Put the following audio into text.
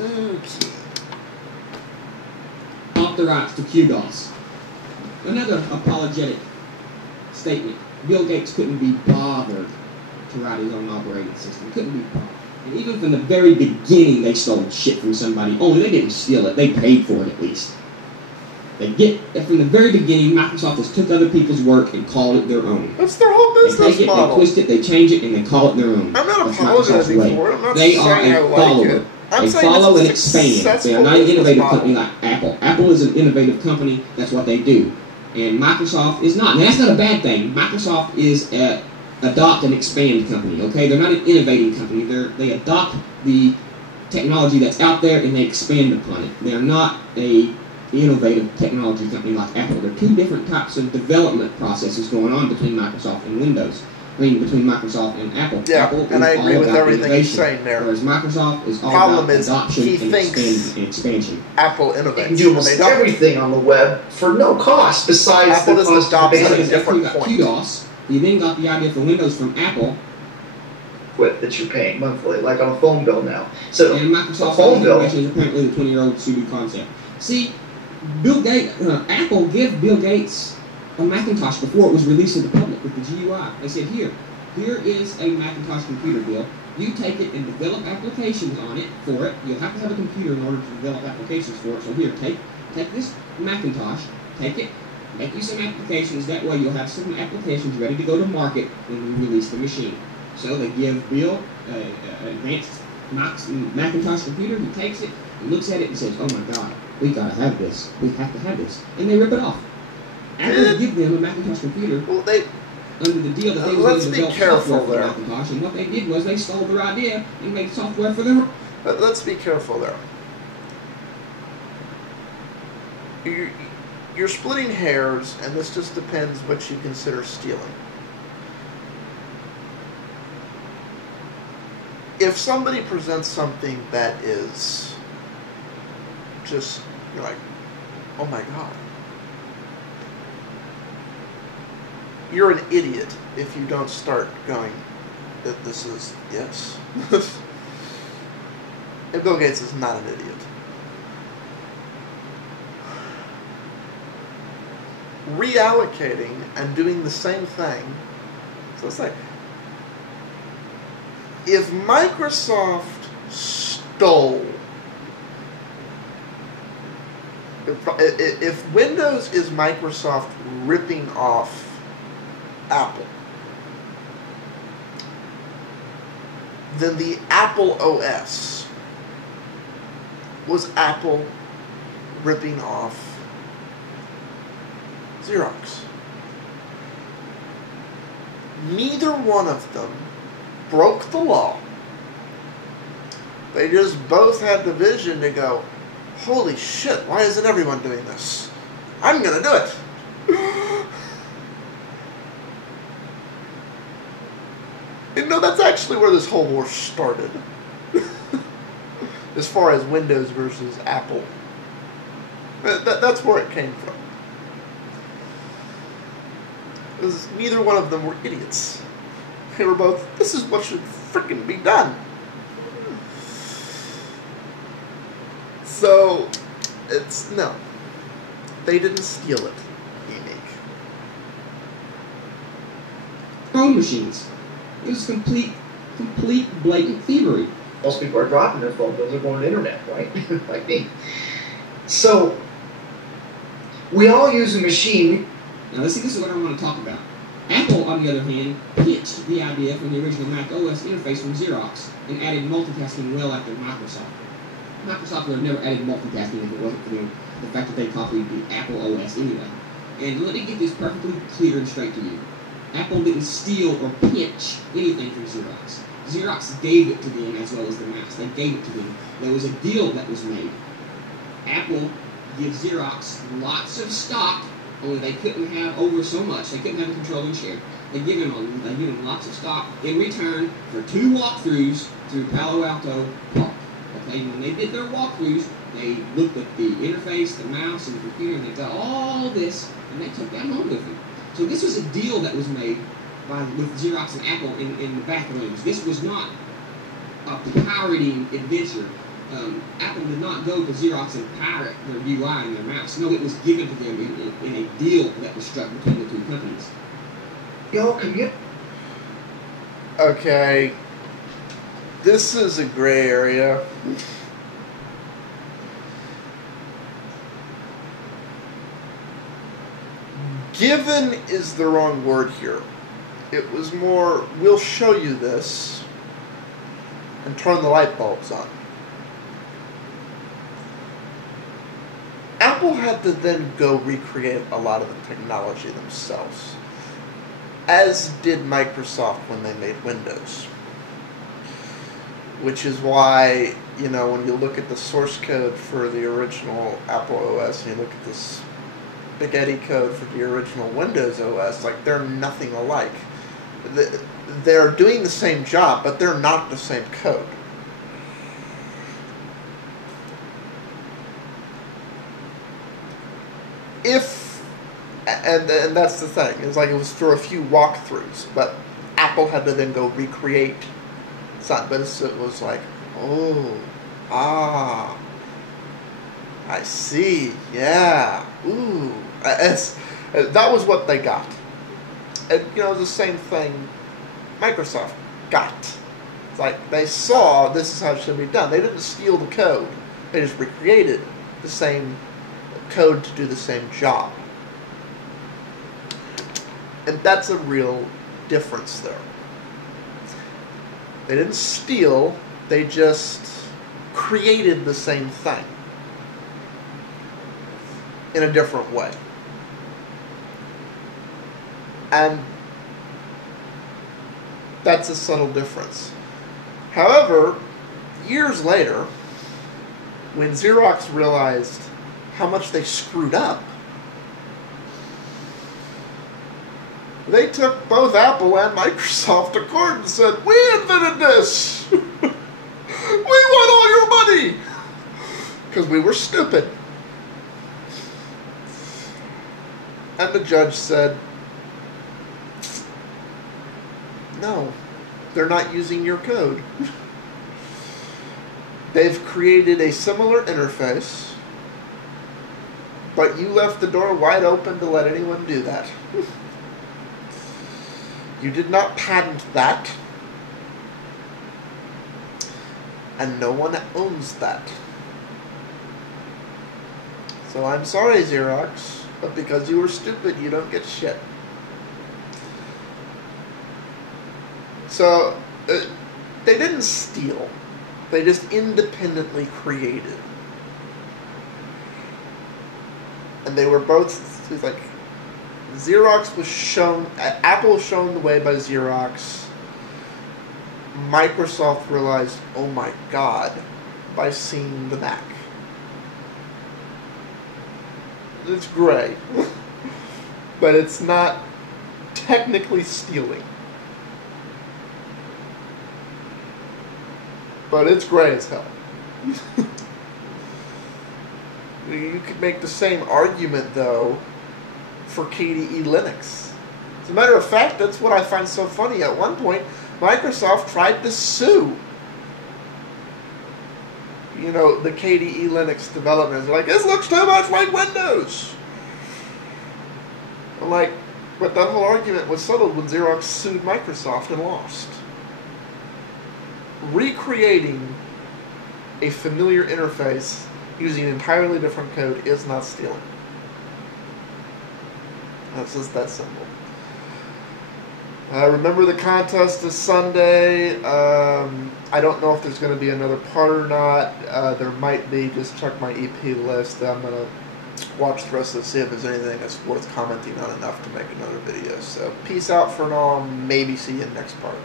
Okay. Authorized to QDOS. Another apologetic statement. Bill Gates couldn't be bothered to write his own operating system. Couldn't be bothered. And even from the very beginning, they stole shit from somebody. Only they didn't steal it. They paid for it at least. From the very beginning, Microsoft just took other people's work and called it their own. That's their whole business they take it, model. They twist it, they change it, and they call it their own. I'm not That's apologizing Microsoft's way. for it. I'm not they saying are a I like follower. it. I'm they saying follow and it's a expand. They are not an successful innovative business company like Apple. Apple is an innovative company. That's what they do. And Microsoft is not. Now, that's not a bad thing. Microsoft is a adopt and expand company. Okay, they're not an innovating company. They adopt the technology that's out there and they expand upon it. They're not a innovative technology company like Apple. There are two different types of development processes going on between Microsoft and Windows. Between Microsoft and Apple. Yeah, Apple and I agree with everything innovation, he's saying there. Whereas Microsoft is all Problem about is, adoption he and thinks expansion. Apple You innovates. can do almost everything on the web for no cost besides Apple the just cost adopts of it. basic different You got point. QDOS. You then got the idea for Windows from Apple. that you're paying monthly, like on a phone bill now. So And Microsoft's phone bill innovation is apparently the 20-year-old pseudo concept. See, Apple gave Bill Gates a Macintosh before it was released to the public with the GUI. They said, here is a Macintosh computer, Bill. You take it and develop applications on it for it. You'll have to have a computer in order to develop applications for it. So here, take this Macintosh, take it, make you some applications. That way you'll have some applications ready to go to market when we release the machine. So they give Bill an advanced Macintosh computer. He takes it, he looks at it and says, oh my God, we gotta have this. We have to have this. And they rip it off. Apple give them a Macintosh computer under the deal that they were going to develop software for Macintosh. And what they did was they stole their idea and made software for them. Let's be careful there. You're splitting hairs, and this just depends what you consider stealing. If somebody presents something that is just, you're like, oh my God. You're an idiot if you don't start going, that this is, yes. And Bill Gates is not an idiot. Reallocating and doing the same thing. So it's like, if Microsoft stole, if Windows is Microsoft ripping off Apple, then the Apple OS was Apple ripping off Xerox. Neither one of them broke the law. They just both had the vision to go, holy shit, why isn't everyone doing this? I'm gonna do it. You know, that's actually where this whole war started. As far as Windows versus Apple. That's where it came from. Because neither one of them were idiots. They were both, this is what should frickin' be done. So, no. They didn't steal it, Emeek. Phone machines. It was complete blatant thievery. most people are dropping their phone bills, they're going to the internet, right? Like me. So, we all use a machine. Now, let's see, this is what I want to talk about. Apple, on the other hand, pitched the idea from the original Mac OS interface from Xerox and added multitasking well after Microsoft. Microsoft would have never added multitasking if it wasn't for the fact that they copied the Apple OS anyway. And let me get this perfectly clear and straight to you. Apple didn't steal or pinch anything from Xerox. Xerox gave it to them as well as the Macs. They gave it to them. There was a deal that was made. Apple gives Xerox lots of stock, only they couldn't have over so much. They couldn't have a controlling share. They give them lots of stock in return for 2 walkthroughs through Palo Alto Park. Okay, when they did their walkthroughs, they looked at the interface, the mouse, and the computer, and they got all this, and they took that home with them. So this was a deal that was made with Xerox and Apple in the back rooms. This was not a pirating adventure. Apple did not go to Xerox and pirate their UI and their mouse. No, it was given to them in a deal that was struck between the two companies. Y'all can get. Okay, this is a gray area. Given is the wrong word here. It was more, we'll show you this and turn the light bulbs on. Apple had to then go recreate a lot of the technology themselves, as did Microsoft when they made Windows. Which is why, you know, when you look at the source code for the original Apple OS and you look at this spaghetti code for the original Windows OS, like, they're nothing alike. They're doing the same job, but they're not the same code. And that's the thing, it's like it was through a few walkthroughs, but Apple had to then go recreate something, but it was like, oh, I see, yeah, ooh, that was what they got. And, you know, the same thing Microsoft got. It's like, they saw this is how it should be done. They didn't steal the code. They just recreated the same code to do the same job. And that's a real difference there. They didn't steal, they just created the same thing in a different way. And that's a subtle difference. However, years later, when Xerox realized how much they screwed up, they took both Apple and Microsoft to court and said, "We invented this! We want all your money!" Because we were stupid. And the judge said, "No, they're not using your code. They've created a similar interface, but you left the door wide open to let anyone do that. You did not patent that, and no one owns that. So I'm sorry, Xerox, but because you were stupid, you don't get shit." So, they didn't steal. They just independently created. And they were both, it's like, Xerox was shown, Apple was shown the way by Xerox. Microsoft realized, oh my god, by seeing the Mac. It's gray. But it's not technically stealing. But it's gray as hell. You could make the same argument, though, for KDE Linux. As a matter of fact, that's what I find so funny. At one point, Microsoft tried to sue, you know, the KDE Linux developers. They're like, "This looks too much like Windows." I'm like, but that whole argument was settled when Xerox sued Microsoft and lost. Recreating a familiar interface using entirely different code is not stealing. That's just that simple. Remember, the contest is Sunday. I don't know if there's going to be another part or not. There might be. Just check my EP list. I'm going to watch the rest of it, see if there's anything that's worth commenting on enough to make another video. So peace out for now. Maybe see you in the next part.